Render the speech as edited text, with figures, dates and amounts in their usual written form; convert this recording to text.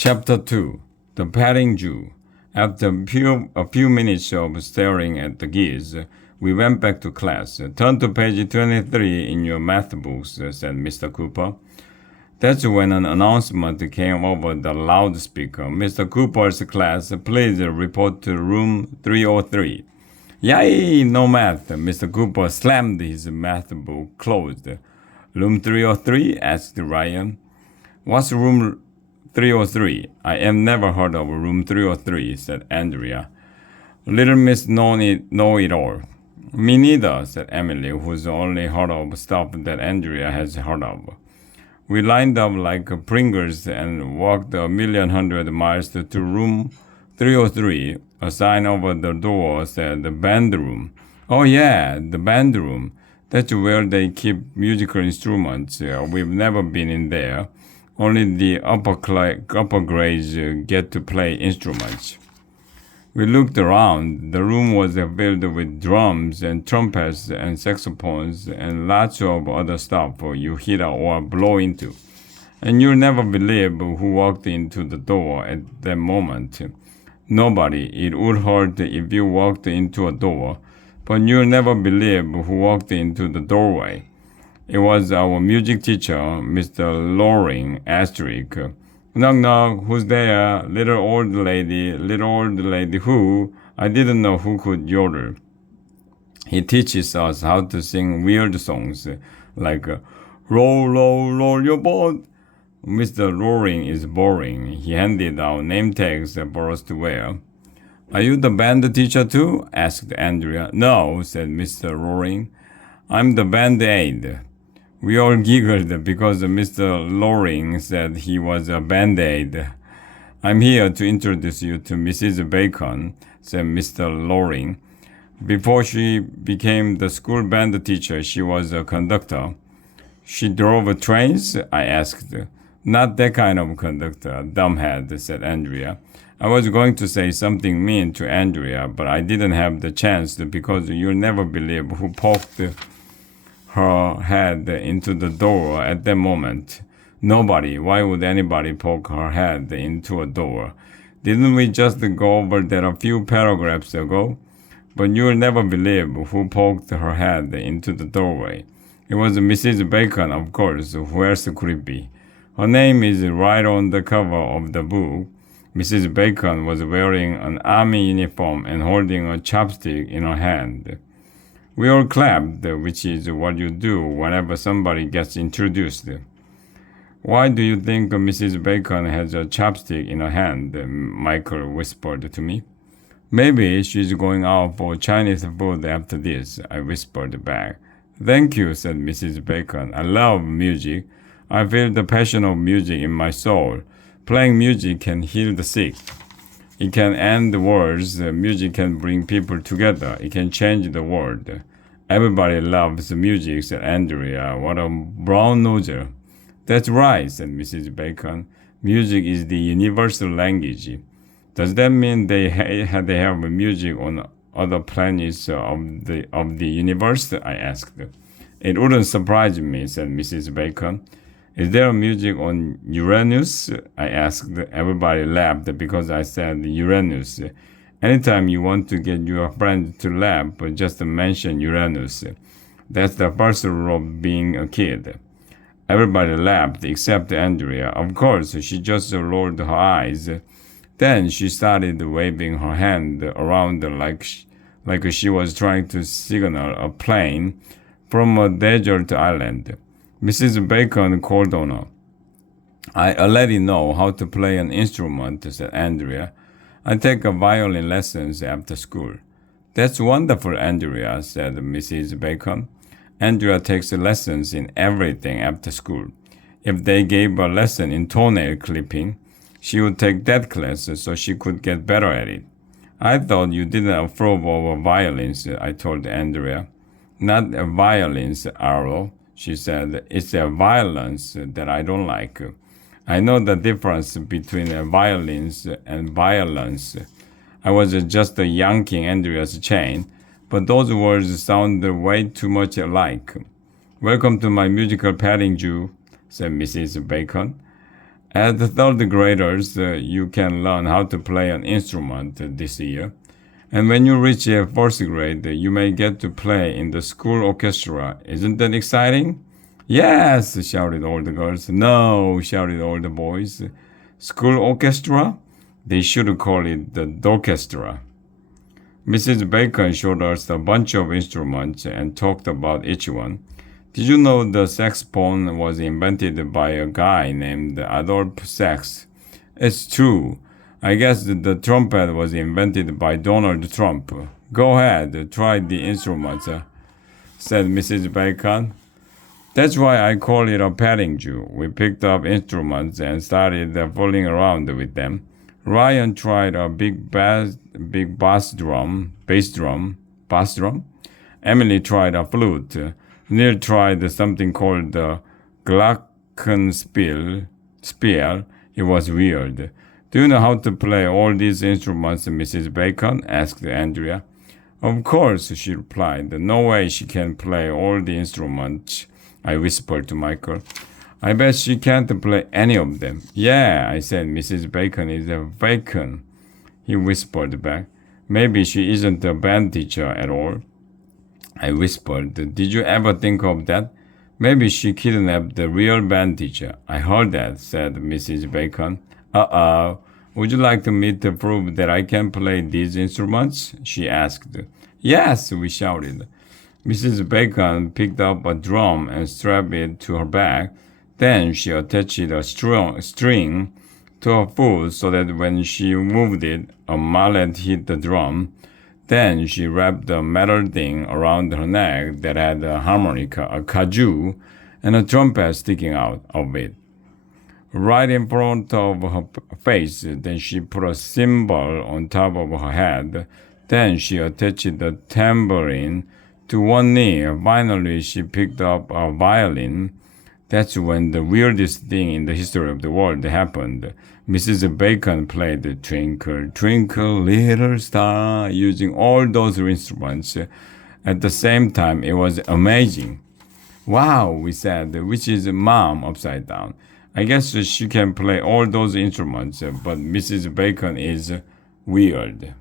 Chapter 2 The Petting Jew. After a few minutes of staring at the geese, we went back to class. Turn to page 23 in your math books, said Mr. Cooper. That's when an announcement came over the loudspeaker. Mr. Cooper's class, please report to room 303. Yay, no math. Mr. Cooper slammed his math book closed. Room 303? Asked Ryan. What's room 303? I have never heard of room 303, said Andrea. Little Miss Know-It-All. Me neither, said Emily, who's only heard of stuff that Andrea has heard of. We lined up like Pringles and walked 1,100,000 miles to room 303. A sign over the door said the band room. Oh yeah, the band room. That's where they keep musical instruments. We've never been in there. Only the upper grades get to play instruments. We looked around. The room was filled with drums and trumpets and saxophones and lots of other stuff you hit or blow into. And you'll never believe who walked into the door at that moment. Nobody. It would hurt if you walked into a door, but you'll never believe who walked into the doorway. It was our music teacher, Mr. Loring, asterisk. Knock knock, who's there? Little old lady who? I didn't know who could yodel. He teaches us how to sing weird songs, like roll, roll, roll your boat. Mr. Loring is boring. He handed out name tags for us to wear. Are you the band teacher too? Asked Andrea. No, said Mr. Loring. I'm the band aid. We all giggled because Mr. Loring said he was a band-aid. I'm here to introduce you to Mrs. Bacon, said Mr. Loring. Before she became the school band teacher, she was a conductor. She drove trains? I asked. Not that kind of conductor, dumbhead, said Andrea. I was going to say something mean to Andrea, but I didn't have the chance because you'll never believe who poked her head into the door at that moment. Nobody. Why would anybody poke her head into a door? Didn't we just go over that a few paragraphs ago? But you'll never believe who poked her head into the doorway. It was Mrs. Bacon, of course. Who else could it be? Her name is right on the cover of the book. Mrs. Bacon was wearing an army uniform and holding a chopstick in her hand. We all clapped, which is what you do whenever somebody gets introduced. Why do you think Mrs. Bacon has a chopstick in her hand? Michael whispered to me. Maybe she's going out for Chinese food after this, I whispered back. Thank you, said Mrs. Bacon. I love music. I feel the passion of music in my soul. Playing music can heal the sick. It can end the wars. Music can bring people together. It can change the world. Everybody loves music, said Andrea. What a brown noser. That's right, said Mrs. Bacon. Music is the universal language. Does that mean they have music on other planets of the universe? I asked. It wouldn't surprise me, said Mrs. Bacon. Is there music on Uranus? I asked. Everybody laughed because I said Uranus. Anytime you want to get your friend to laugh, just mention Uranus. That's the first rule of being a kid. Everybody laughed except Andrea. Of course, she just rolled her eyes. Then she started waving her hand around like she was trying to signal a plane from a desert island. Mrs. Bacon called on her. I already know how to play an instrument, said Andrea. I take violin lessons after school. That's wonderful, Andrea, said Mrs. Bacon. Andrea takes lessons in everything after school. If they gave a lesson in toenail clipping, she would take that class so she could get better at it. I thought you didn't approve of violins, I told Andrea. Not violins, Arlo, she said. It's a violence that I don't like. I know the difference between violins and violence. I was just yanking Andrea's chain, but those words sound way too much alike. Welcome to my musical petting Jew, said Mrs. Bacon. As the third graders, you can learn how to play an instrument this year. And when you reach fourth grade, you may get to play in the school orchestra. Isn't that exciting? Yes, shouted all the girls. No, shouted all the boys. School orchestra? They should call it the orchestra. Mrs. Bacon showed us a bunch of instruments and talked about each one. Did you know the saxophone was invented by a guy named Adolphe Sax? It's true. I guess the trumpet was invented by Donald Trump. Go ahead, try the instruments, said Mrs. Bacon. That's why I call it a petting zoo. We picked up instruments and started fooling around with them. Ryan tried a big bass drum. Emily tried a flute. Neil tried something called the glockenspiel. It was weird. Do you know how to play all these instruments, Mrs. Bacon? Asked Andrea. Of course, she replied. No way she can play all the instruments, I whispered to Michael. I bet she can't play any of them. Yeah, I said, Mrs. Bacon is a bacon. He whispered back. Maybe she isn't a band teacher at all. I whispered. Did you ever think of that? Maybe she kidnapped the real band teacher. I heard that, said Mrs. Bacon. Uh-oh. Would you like me to prove that I can play these instruments? She asked. Yes, we shouted. Mrs. Bacon picked up a drum and strapped it to her back. Then she attached a string to her foot so that when she moved it, a mallet hit the drum. Then she wrapped a metal thing around her neck that had a harmonica, a kazoo, and a trumpet sticking out of it. Right in front of her face, then she put a cymbal on top of her head. Then she attached the tambourine to one knee. Finally, she picked up a violin. That's when the weirdest thing in the history of the world happened. Mrs. Bacon played Twinkle, Twinkle, Little Star using all those instruments. At the same time, it was amazing. Wow, we said, which is Mom upside down. I guess she can play all those instruments, but Mrs. Bacon is weird.